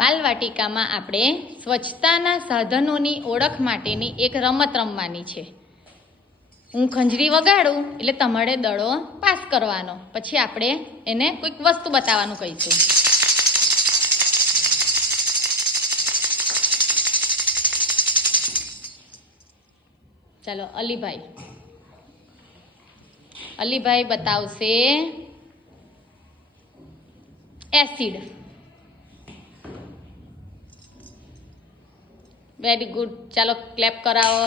બાલવાટિકામાં આપણે સ્વચ્છતાના સાધનોની ઓળખ માટેની એક રમત રમવાની છે. હું ખંજરી વગાડું એટલે તમારે દડો પાસ કરવાનો, પછી આપણે એને કોઈક વસ્તુ બતાવવાનું કહીશું. ચાલો અલીભાઈ બતાવશે એસિડ. વેરી ગુડ, ચાલો ક્લેપ કરાવો.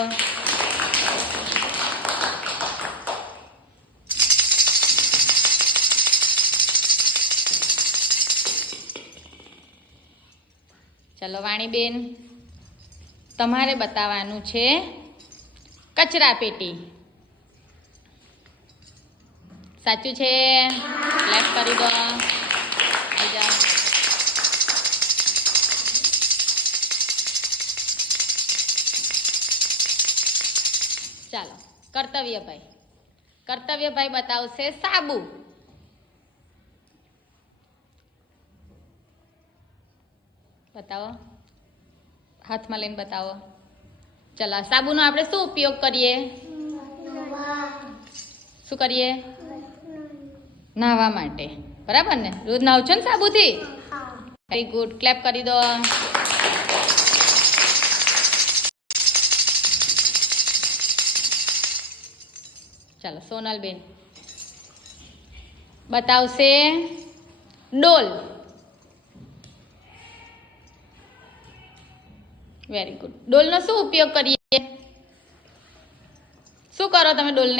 ચાલો વાણીબેન, તમારે બતાવવાનું છે કચરા પેટી. સાચું છે, ક્લેપ કરી દો. ચાલો કર્તવ્યભાઈ બતાવશે સાબુ. બતાવો, હાથમાં લઈને બતાવો. ચાલો, સાબુનો આપણે શું ઉપયોગ કરીએ? શું કરીએ? નાહવા માટે. બરાબર ને? રોજ નાવ છો ને સાબુથી? વેરી ગુડ, ક્લેપ કરી દો. ચાલો સોનલબેન બતાવશે ડોલ. Very good. ડોલનો શું ઉપયોગ કરીએ? શું કરો તમે ડોલને?